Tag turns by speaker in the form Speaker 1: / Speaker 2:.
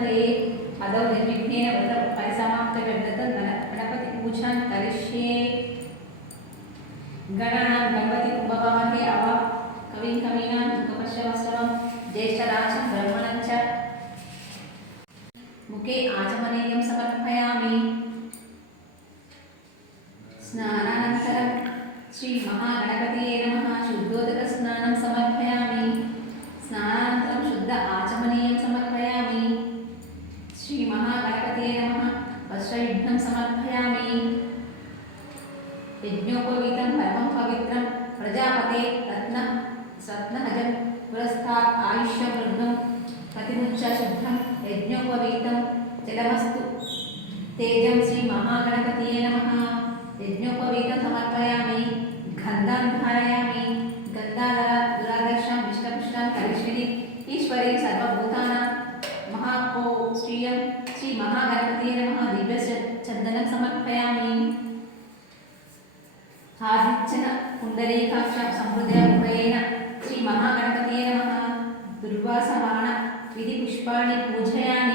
Speaker 1: ವಂದಯೇ ಅದೋ ನಿರ್ವಿಘ್ನೇನ ವ್ರತ ಪರಿಸಮಾಪ್ತ ವ್ರತ ಗಣಪತಿ ಪೂಜಾನ್ ಕರಿಷ್ಯೆ ಗಣಾಂ ಗಣಪತಿ ಉಪಭಾಮಹೇ ಅವ ಕವಿಂ ಕವೀನಾಂ ಮುಖಪಶವಸ್ತ್ರಂ ಜ್ಯೇಷ್ಠರಾಜಂ ಬ್ರಹ್ಮಣಂ ಚ ಮುಖೇ ಆಚಮನೀಯಂ ಸಮರ್ಪಯಾಮಿ ಸ್ನಾನಾನಂತರಂ ಶ್ರೀ ಮಹಾಗಣಪತಿಯೇ ನಮಃ यज्ञोपवीतं परमं पवित्रं प्रजापते रत्न, रत्नहजं पुरस्तात् आयुष्यवृद्धं प्रतिमुच्च शुद्धं यज्ञोपवीतं जलमस्तु तेजं श्रीमहागणपतये नमः। यज्ञोपवीतं समर्पयामि गन्धान् धारयामि गन्धाधर दुरादर्शं विष्टपुष्टं करिष्यति। ईश्वरी सर्वभूतानां महापो श्रियं श्रीमहागणपतये नमः। दिव्यचन्दनं समर्पयामि। ఆదిత్యన పుండరీకాక్ష సంహృదయ శ్రీ మహాగణపతి నమ. దుర్వాసమాన విధి పుష్పాన్ని పూజయామి